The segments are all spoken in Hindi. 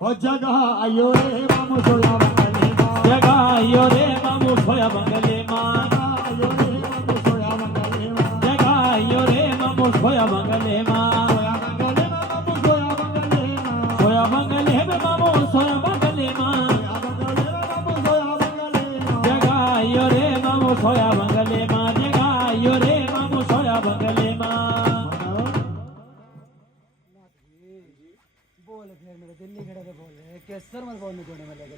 ओ जगा आयो रे मामू सोया बंगले मां जगा आयो रे मामू सोया बंगले मां आयो रे मामू सोया बंगले मां जगा आयो रे मामू सोया बंगले मां सोया बंगले में मामू सोया बंगले सोया बंगले में मामू सोया बंगले मां बंगले में मामू सोया बंगले जगा आयो रे मामू सोया बंगले मां जगा आयो रे मामू सोया बंगले मां बोल फिर मेरे दिल्ली खड़े थे बोल रहे कैसर मत बोलने कोने में लगे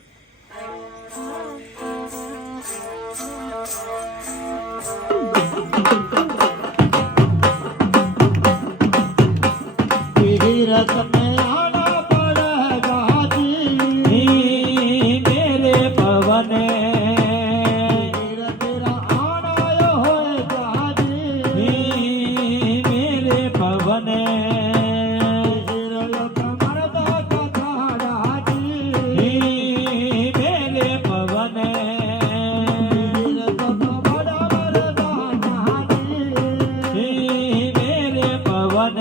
तीरथ में आना पड़ेगा जी मेरे पवन तेरा आना होएगा जी मेरे पवन मरदा का थाड़ा जी मेरे पवन बड़ा मरदाना जी मेरे पवन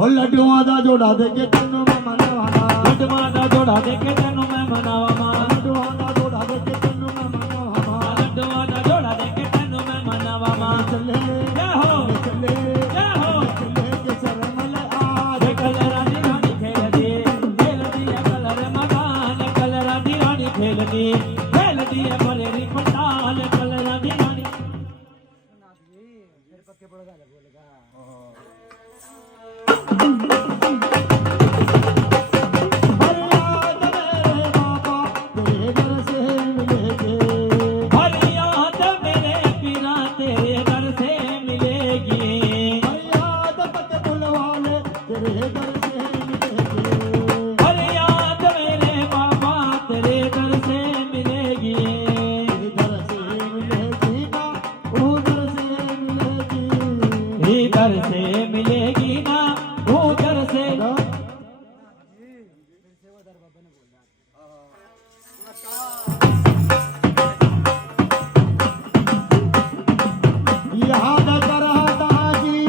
ओ लड्डुआं दा जोड़ा दे के तैनू मैं मनावां लड्डुआं दा जोड़ा दे के तैनू मैं मनावां लड्डुआं दा जोड़ा दे के तैनू मैं मनावां लड्डुआं दा जोड़ा दे के तैनू मैं मनावां चले जय हो चले जय हो चले के शर्मल आज जे कलरा दी रानी खेलदी है कलर मगान कलरा दी रानी खेलदी है बलेरी पटाल कलरा दी रानी फिर पक्के पड़ेगा बोलेगा फरियाद मेरे बाबा तेरे दर से मिलेगी फरियाद मेरे पीरा तेरे दर से मिलेगी फरियाद मेरे बाबा तेरे दर से मिलेगी इधर से मिलेगी ना उधर से मिलेगी इधर से मिलेगी ना उधर से याद कराता जी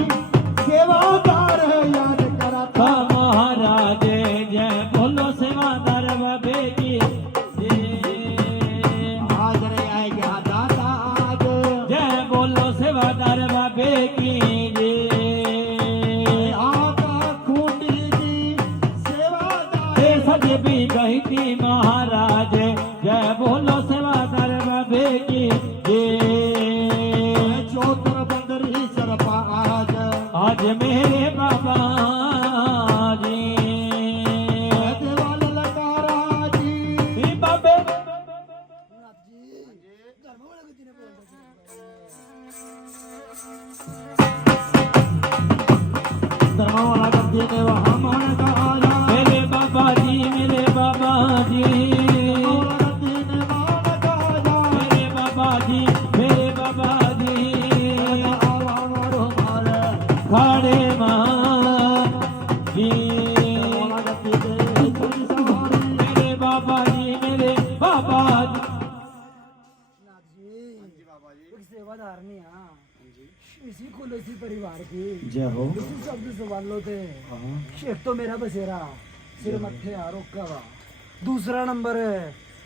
सेवादार याद कराता महाराज जय बोलो सेवादार बाबे की आज रे आएगा दादा आज जय बोलो सेवादार बाबे की आका खूटी जी सेवादार सज भी गई थी महाराज जय बोलो सेवादार बाबे की चौथर बंदरी सरपा आज आज मेरे बाबा जी देवाल लकारा जी बाबे धर्मवाला गद्दी ने वहाँ मान का आया मेरे बाबा जी मेरे बाबा जी धर्मवाला गद्दी ने मान का आया मेरे बाबा जी मेरे बाबा जी आवा मारो मारे खड़े माँ जी धर्मवाला गद्दी ने थोड़ी सवारी मेरे बाबा जी मेरे बाबा जी एक सेवादार नहीं हाँ इसी कुल इसी परिवार की जय हो इसी शब्द सवाल लो थे एक तो मेरा बसेरा सिर मत्थे आ रोका वा दूसरा नंबर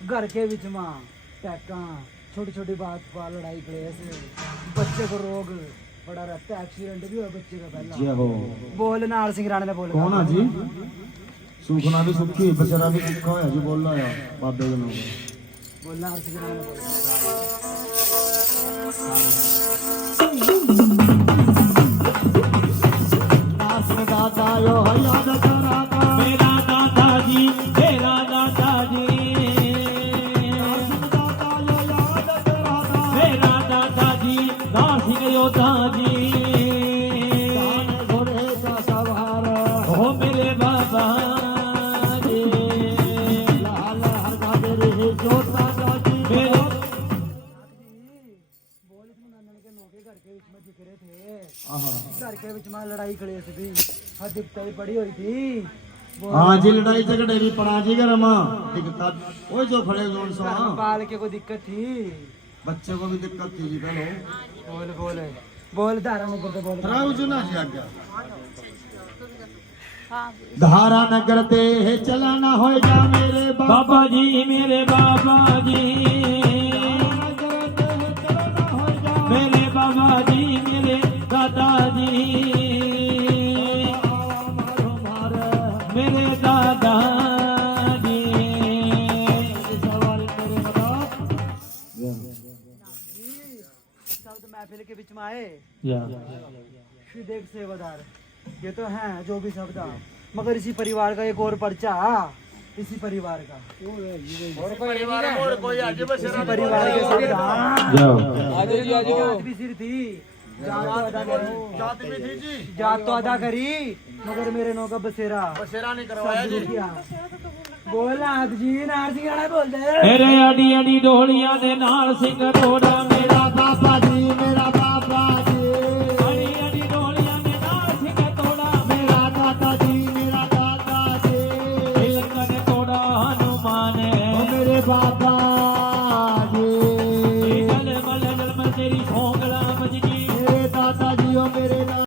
घर के विच मां टैका छोटी छोटी बात पर लड़ाई क्लेश बच्चे को रोग बड़ा रहता है एक्सीडेंट भी हुआ बच्चे का पहला जय हो बोल नाल सिंह राणे ने बोल कौन है जी सुखना भी सुखी बचरा भी सुखा होया जी बोल रहा है बाबे के नाम बोल नाल सिंह राणे ने बोल नास दादा यो याद कराता मेरा दादाजी मेरा दादाजी दादा यो याद कराता मेरा दादाजी नासिक योद्धा जी दान घोड़े का सवार ओ मेरे बाबा जी लाल हरदा मेरे जोता दादी मेरे बोल इसमें नंदन के नौके घर के बीच में जिक्रे थे आहा घर के बीच में लड़ाई क्लेश थी हद दिक्कत पड़ी हुई थी हाँ जी लड़ाई झगड़े भी पड़ा जी घर में दिक्कत वो जो खड़े जोन सो पाल के कोई दिक्कत थी बच्चे को भी दिक्कत थी जी कल बोल बोल बोल धारा नगर ते बोल धारा नगर ते चलाना हो जा मेरे बाबा जी मेरे बाबा जी मेरे बाबा जी मेरे दादाजी मेरे दादाजी शब्द महफिल के बीच में आए या श्री देव सेवादार ये तो हैं जो भी शब्द हैं, मगर इसी परिवार का एक और पर्चा इसी परिवार का इसी परिवार के शब्द हैं। जाओ जात भी सिर थी जात तो अदा करी मगर मेरे नौ का बसेरा नहीं करवाया बोल नाथ जी नार सिंह बोलते मेरे अड़ी अड़ी ढोलियां दे नाल सिंह रोड़ा